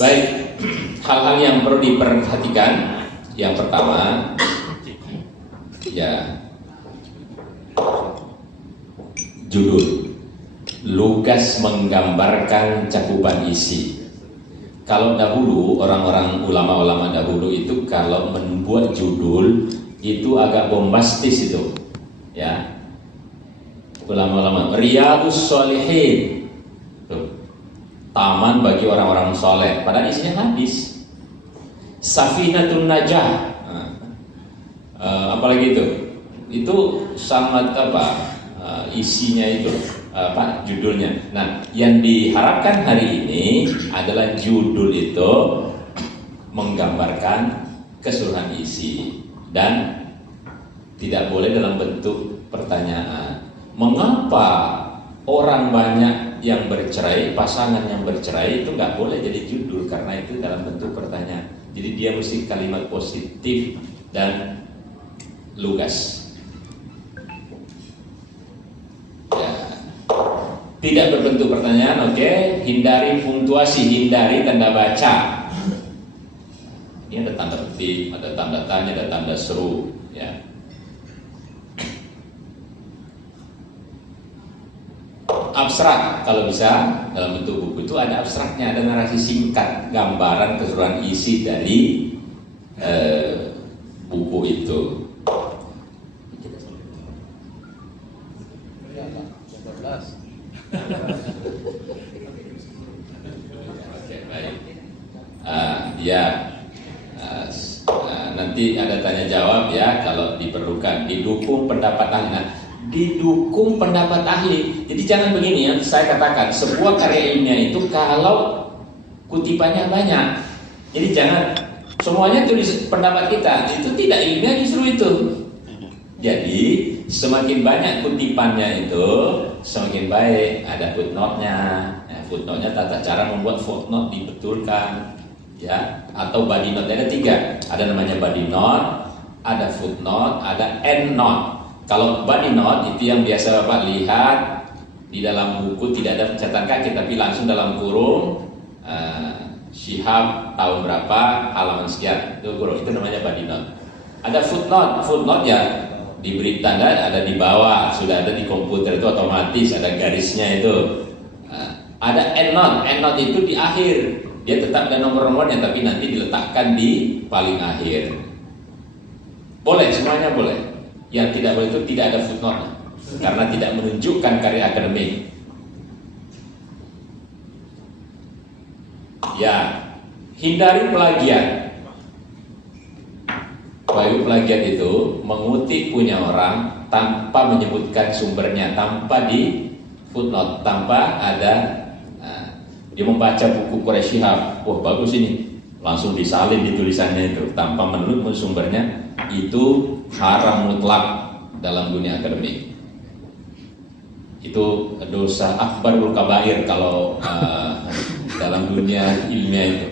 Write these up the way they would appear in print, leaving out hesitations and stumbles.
Baik, hal-hal yang perlu diperhatikan. Yang pertama, ya, judul. Lugas menggambarkan cakupan isi. Kalau dahulu orang-orang ulama-ulama dahulu itu kalau membuat judul itu agak bombastis itu, ya. Ulama-ulama Riyadhus Shalihin, taman bagi orang-orang soleh, padahal isinya hadis. Safinatun Najah, apalagi itu sangat isinya itu judulnya. Nah, yang diharapkan hari ini adalah judul itu menggambarkan keseluruhan isi dan tidak boleh dalam bentuk pertanyaan. Mengapa orang banyak yang bercerai, pasangan yang bercerai itu nggak boleh jadi judul, karena itu dalam bentuk pertanyaan. Jadi dia mesti kalimat positif dan lugas. Ya. Tidak berbentuk pertanyaan, oke. Hindari punktuasi, hindari tanda baca. Ini ada tanda petik, ada tanda tanya, ada tanda seru, ya. Abstrak, kalau bisa dalam bentuk buku itu ada abstraknya, ada narasi singkat, gambaran keseluruhan isi dari buku itu. Oke, baik. Nanti ada tanya jawab ya kalau diperlukan. Didukung pendapat ahli. Nah, didukung pendapat ahli. Jadi jangan begini ya, saya katakan sebuah karya ilmiah itu kalau kutipannya banyak. Jadi jangan semuanya tulis pendapat kita, itu tidak ilmiah justru itu. Jadi semakin banyak kutipannya itu semakin baik. Ada footnote-nya. Nah, footnote-nya tata cara membuat footnote dibetulkan, ya. Atau body note, ada 3. Ada namanya body note, ada footnote, ada endnote. Kalau body note itu yang biasa Bapak lihat di dalam buku, tidak ada catatan kaki tapi langsung dalam kurung Syihab tahun berapa, halaman sekian, itu kurung, itu namanya body note. Ada footnote, footnote ya diberi tanda, ada di bawah, sudah ada di komputer itu otomatis ada garisnya itu. Ada endnote, endnote itu di akhir, dia tetap ada nomor-nomornya tapi nanti diletakkan di paling akhir. Boleh, semuanya boleh. Yang tidak boleh itu tidak ada footnote karena tidak menunjukkan karya akademik. Ya, hindari plagiat. Plagiat itu mengutip punya orang tanpa menyebutkan sumbernya, tanpa di footnote, tanpa ada dia membaca buku Quraish Shihab, wah bagus ini, langsung disalin di tulisannya itu tanpa menurut sumbernya. Itu haram mutlak dalam dunia akademik. Itu dosa akbarul kabair kalau dalam dunia ilmiah itu.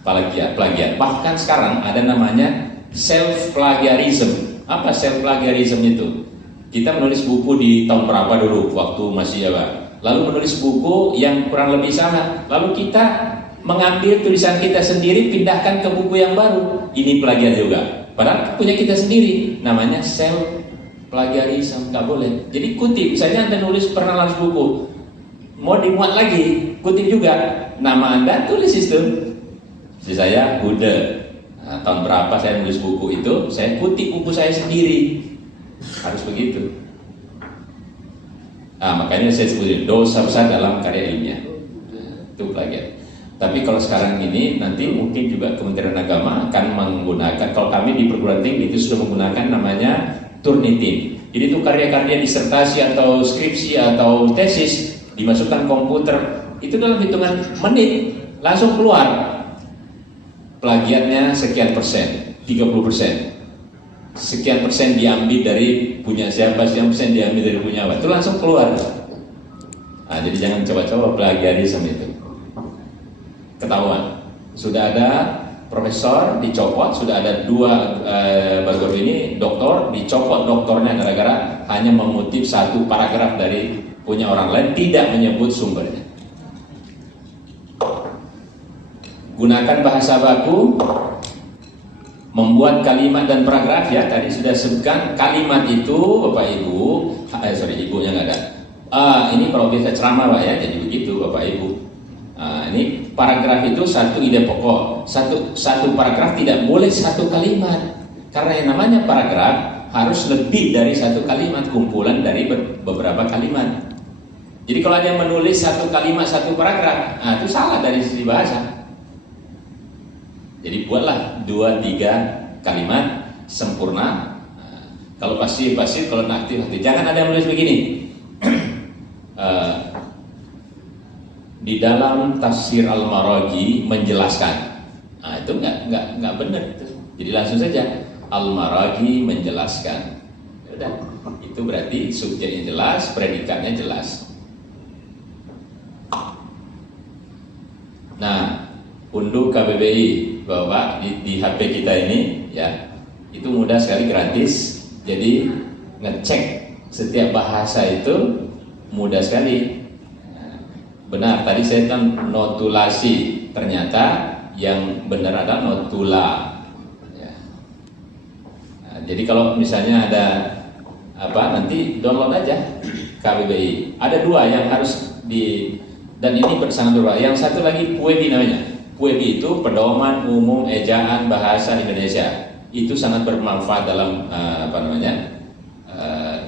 Plagiat. Bahkan sekarang ada namanya self plagiarism. Apa self plagiarism itu? Kita menulis buku di tahun berapa dulu waktu masih lalu menulis buku yang kurang lebih sama, lalu kita mengambil tulisan kita sendiri pindahkan ke buku yang baru. Ini plagiat juga. Padahal punya kita sendiri, namanya self plagiarism, nggak boleh. Jadi kutip, misalnya Anda nulis pernah nulis buku, mau dimuat lagi, kutip juga, nama Anda tulis itu. Jadi saya Bude, nah, tahun berapa saya nulis buku itu, saya kutip buku saya sendiri, harus begitu. Nah, makanya saya sebutin dosa besar dalam karya ilmiah, itu plagiat. Tapi kalau sekarang ini nanti mungkin juga Kementerian Agama akan menggunakan, kalau kami di perguruan tinggi itu sudah menggunakan namanya Turnitin. Jadi itu karya-karya disertasi atau skripsi atau tesis dimasukkan komputer, itu dalam hitungan menit langsung keluar. Plagiatnya sekian persen, 30%. Sekian persen diambil dari punya siapa, sekian persen diambil dari punya apa, itu langsung keluar. Nah, jadi jangan coba-coba plagiarisme itu. Ketahuan, sudah ada profesor dicopot, sudah ada 2 baru ini doktor dicopot doktornya gara-gara hanya mengutip 1 paragraf dari punya orang lain, tidak menyebut sumbernya. gunakan bahasa baku, membuat kalimat dan paragraf. Ya, tadi sudah sebutkan kalimat itu Bapak Ibu, ibunya nggak ada. Ini kalau bisa ceramah Pak ya, jadi begitu Bapak Ibu. Ini paragraf itu satu ide pokok, satu paragraf tidak boleh satu kalimat, karena yang namanya paragraf harus lebih dari satu kalimat, kumpulan dari beberapa kalimat. Jadi kalau ada yang menulis satu kalimat satu paragraf, itu salah dari sisi bahasa. Jadi buatlah 2-3 kalimat sempurna. Kalau pasif, kalau aktif. Jangan ada yang menulis begini. Di dalam tafsir Al-Maraghi menjelaskan. Itu nggak benar itu. Jadi langsung saja Al-Maraghi menjelaskan. Udah, itu berarti subjeknya jelas, predikatnya jelas. Nah, unduh KBBI Bapak di HP kita ini ya, itu mudah sekali, gratis. Jadi ngecek setiap bahasa itu mudah sekali. Benar, tadi saya kan notulasi, ternyata yang benar ada notula ya. Jadi kalau misalnya ada nanti download aja KBBI. Ada 2 yang harus dan ini sangat berbahaya. Yang satu lagi PUEBI namanya. PUEBI itu Pedoman Umum Ejaan Bahasa Indonesia. Itu sangat bermanfaat dalam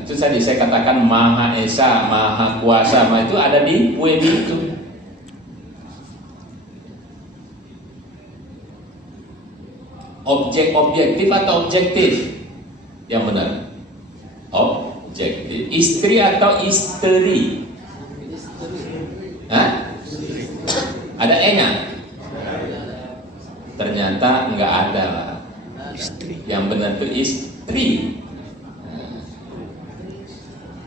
itu tadi saya katakan Maha Esa, Maha Kuasa, itu ada di PUEBI itu. Objektif atau objektif? Yang benar. Objektif. Istri atau istri? Ada E-nya? Ternyata enggak ada. Yang benar itu istri.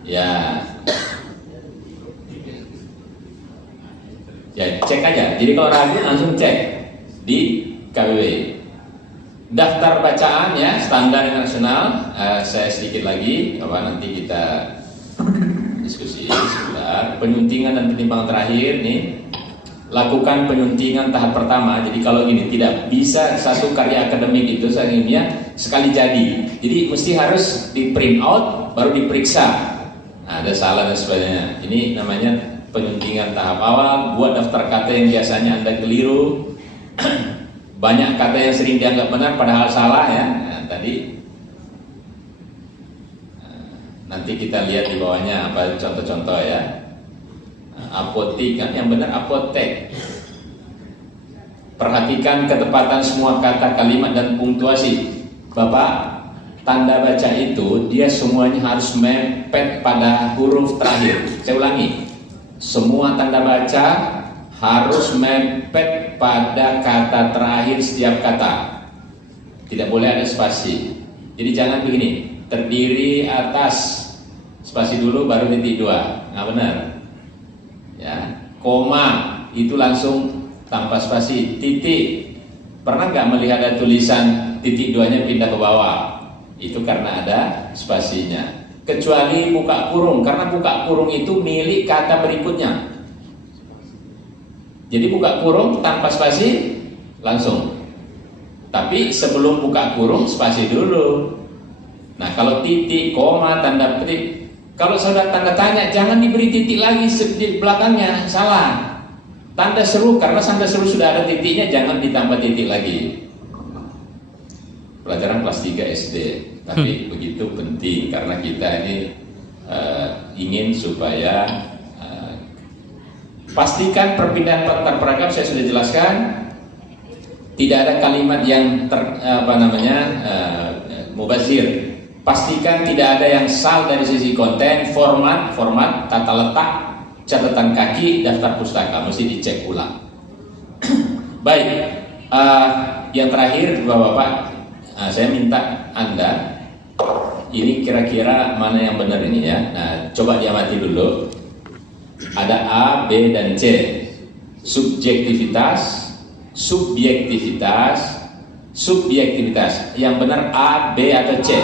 Ya, cek aja. Jadi kalau ragu langsung cek di KBBI. Daftar bacaan ya, standar internasional. Saya sedikit lagi, nanti kita diskusi sebentar. Penyuntingan dan pertimbangan terakhir nih. Lakukan penyuntingan tahap pertama. Jadi kalau gini, tidak bisa satu karya akademik itu ilmiah sekali jadi. Jadi mesti harus di print out baru diperiksa. Ada salah dan sebagainya. Ini namanya penyuntingan tahap awal. Buat daftar kata yang biasanya Anda keliru. Banyak kata yang sering dianggap benar padahal salah ya. Nanti kita lihat di bawahnya apa contoh-contoh ya. Apotik kan yang benar apotek. Perhatikan ketepatan semua kata, kalimat dan punktuasi. Bapak, tanda baca itu dia semuanya harus mepet pada huruf terakhir. Saya ulangi, semua tanda baca harus mepet pada kata terakhir setiap kata. Tidak boleh ada spasi. Jadi jangan begini, terdiri atas, spasi dulu baru titik 2. Benar ya. Koma itu langsung tanpa spasi. Titik, pernah nggak melihat ada tulisan titik 2-nya pindah ke bawah? Itu karena ada spasinya. Kecuali buka kurung, karena buka kurung itu milik kata berikutnya. Jadi buka kurung tanpa spasi langsung. Tapi sebelum buka kurung spasi dulu. Nah kalau titik, koma, tanda petik, kalau saudara tanda tanya jangan diberi titik lagi di belakangnya, salah. Tanda seru, karena tanda seru sudah ada titiknya, jangan ditambah titik lagi. Pelajaran kelas 3 SD. Tapi begitu penting karena kita ini ingin supaya pastikan perpindahan antar paragraf saya sudah jelaskan. Tidak ada kalimat yang mubazir. Pastikan tidak ada yang salah dari sisi konten, format, tata letak, catatan kaki, daftar pustaka mesti dicek ulang. Baik, yang terakhir Bapak-bapak, saya minta Anda ini kira-kira mana yang benar ini ya. Nah, coba diamati dulu. Ada A, B, dan C. Subjektivitas, subjektivitas, subjektivitas. Yang benar A, B, atau C?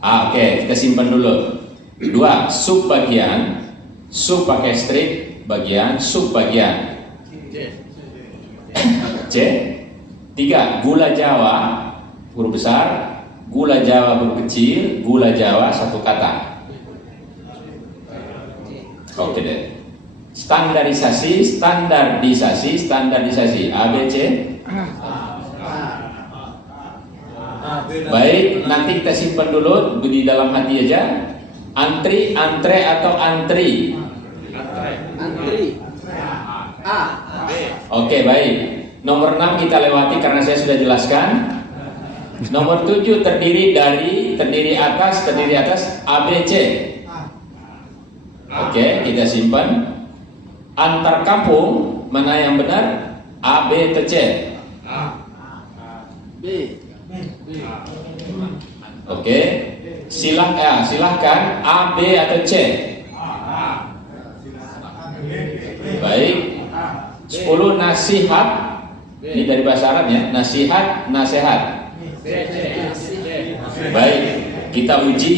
A, oke, kita simpan dulu. 2, subbagian, sub pakai strip, bagian, subbagian. C. 3. Gula Jawa huruf besar, gula Jawa huruf kecil, gula Jawa satu kata. Oke deh. Standarisasi, A, B, C. Baik, nanti kita simpan dulu di dalam hati aja. Antri, antre atau antri? Antri. A. Oke, baik. Nomor 6 kita lewati karena saya sudah jelaskan. Nomor 7 terdiri atas A, B, C. Oke, kita simpan. Antar kampung mana yang benar? A, B, atau C? B. Oke, silahkan A, B atau C. Baik. 10 nasihat. Ini dari bahasa Arab ya. Nasihat, nasihat. Baik, kita uji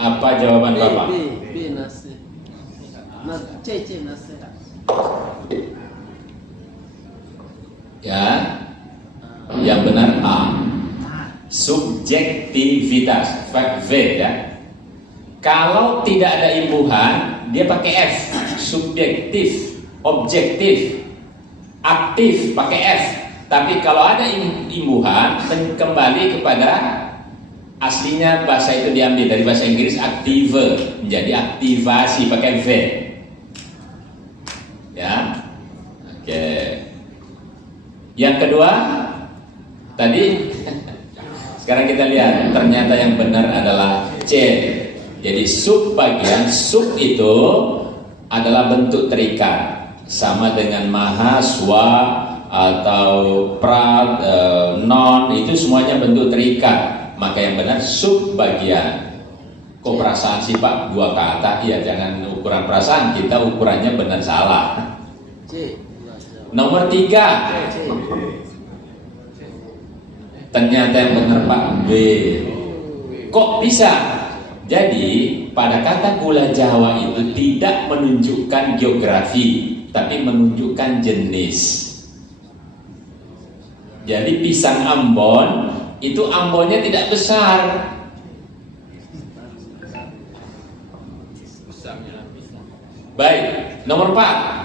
apa jawaban Bapak. B nasihat. C nasihat. Ya, yang benar A. Subjektivitas, V ya. Kalau tidak ada imbuhan, dia pakai F. Subjektif, objektif, aktif pakai F. Tapi kalau ada imbuhan, kembali kepada aslinya bahasa itu diambil dari bahasa Inggris aktive menjadi aktivasi pakai V. Ya, oke. Yang kedua, tadi sekarang kita lihat ternyata yang benar adalah C. Jadi sub itu adalah bentuk terikat, sama dengan maha, swa atau pra, non, itu semuanya bentuk terikat. Maka yang benar subbagian. Kok perasaan sih Pak? 2 kata, ya jangan ukuran perasaan, kita ukurannya benar salah. C. Nomor 3. Ternyata yang benar Pak B. Kok bisa? Jadi pada kata gula Jawa itu tidak menunjukkan geografi, tapi menunjukkan jenis. Jadi pisang Ambon itu Ambonnya tidak besar. Baik, nomor 4.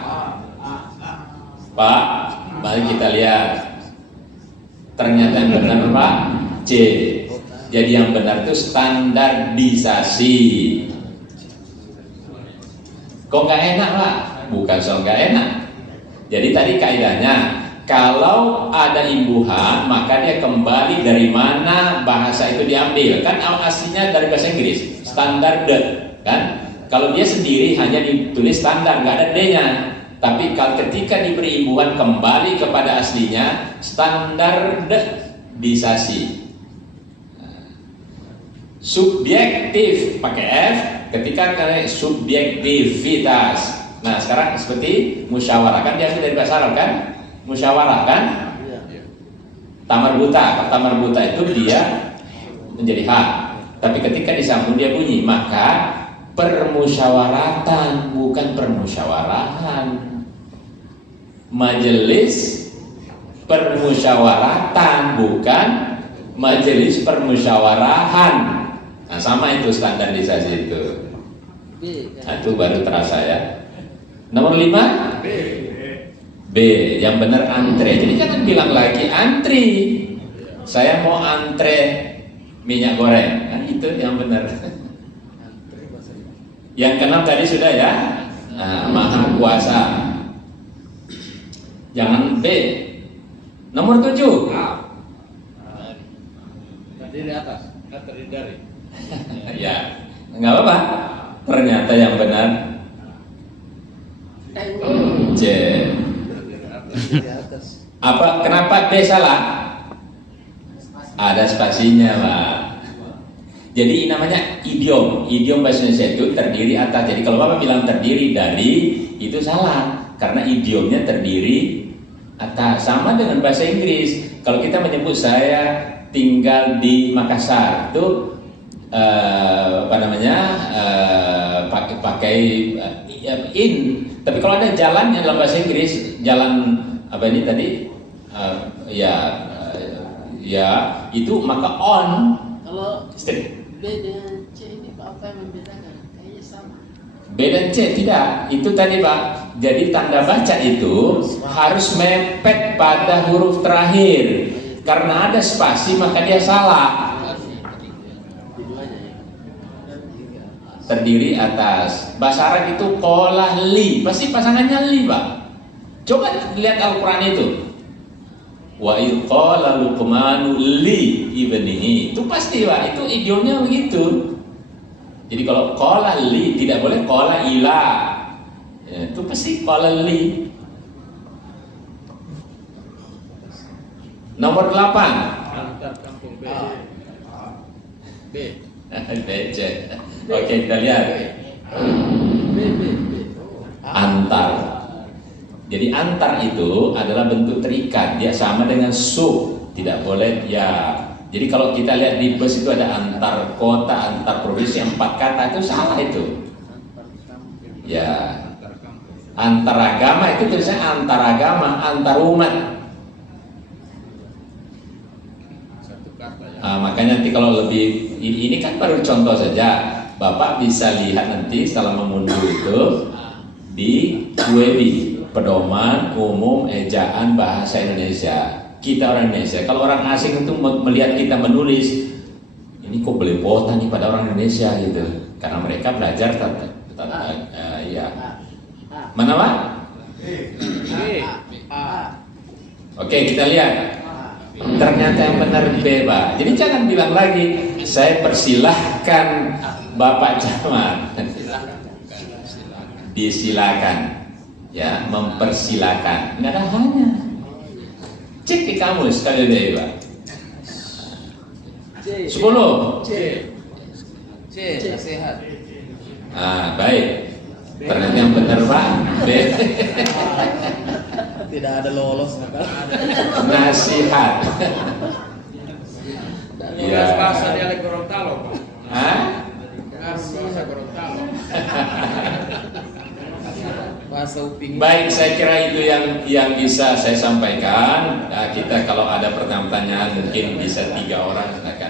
Pak, mari kita lihat. Ternyata yang benar Pak C. Jadi yang benar itu standarisasi. Kok nggak enak Pak? Bukan soal nggak enak. Jadi tadi kaidahnya, kalau ada imbuhan maka dia kembali dari mana bahasa itu diambil. Kan aslinya dari bahasa Inggris, standard kan? Kalau dia sendiri hanya ditulis standar, nggak ada D-nya. Tapi ketika diberi imbuhan kembali kepada aslinya, standarisasi. Subjektif pakai F, ketika subjektivitas. Nah sekarang seperti musyawarah, kan dia dari bahasa Arab kan? Musyawarah kan? Tamar buta itu dia menjadi hak. Tapi ketika disambung dia bunyi, maka permusyawaratan bukan permusyawarahan. Majelis permusyawaratan bukan majelis permusyawarahan. Nah sama itu standarisasi itu. Nah, itu baru terasa ya. Nomor 5 B, yang benar antre. Jadi jangan bilang lagi antri. Saya mau antre minyak goreng. Nah, itu yang benar. Yang keenam tadi sudah ya. Nah, maha kuasa. Jangan B. Nomor 7. Terdiri atas, terdiri dari. Ya, nggak apa-apa. Ternyata yang benar C. Apa? Kenapa D salah? Ada spasinya, Pak. Jadi namanya idiom. Idiom bahasa Indonesia itu terdiri atas. Jadi kalau Bapak bilang terdiri dari, itu salah. Karena idiomnya terdiri atas. Sama dengan bahasa Inggris. Kalau kita menyebut saya tinggal di Makassar, itu pakai in. Tapi kalau ada jalan yang dalam bahasa Inggris, jalan apa ini tadi? ya itu maka on. Kalau Istri. B dengan C ini apa yang membedakan? Kayaknya sama. B dan C tidak, itu tadi Pak. Jadi tanda baca itu harus mepet pada huruf terakhir. Karena ada spasi maka dia salah. Terdiri atas. Bahasa Arab itu kolah li, pasti pasangannya li Pak. Coba lihat Al-Quran itu. Wa idh qala Luqmanu li ibnihi. Itu pasti Pak, itu idiomnya begitu. Jadi kalau qala li tidak boleh qala ila. Ya, itu pasti qala li. Nomor 8. Antar kampung B. B. BC. Oke, kita lihat. B. Antar. Jadi antar itu adalah bentuk terikat, dia sama dengan sub, tidak boleh ya. Jadi kalau kita lihat di bus itu ada antar kota, antar provinsi, 4 kata itu salah itu. Ya. Antar agama itu tulisannya antar agama, antar umat. Nah, makanya nanti kalau lebih ini kan baru contoh saja. Bapak bisa lihat nanti setelah mengunduh itu di WebI. Pedoman Umum Ejaan Bahasa Indonesia. Kita orang Indonesia. Kalau orang asing itu melihat kita menulis, ini kok belepotan nih pada orang Indonesia gitu. Karena mereka belajar ya. Mana Pak? Oke, kita lihat. Ternyata yang benar B Pak. Jadi jangan bilang lagi saya persilahkan Bapak Camat. Disilakan. Ya, mempersilakan. Nggak ada hanya. Cek di kamus sekali deh, Pak. 10. C. Nasihat. Ah, baik. Ternyata yang benar, Pak. B. Tidak ada lolos. Nasihat. Ya. Bahasa dialek Gorontalo, Pak. Hah? Bahasa Gorontalo. Bahasa Uping. Baik, saya kira itu yang bisa saya sampaikan. Nah, kita kalau ada pertanyaan mungkin bisa 3 orang silakan.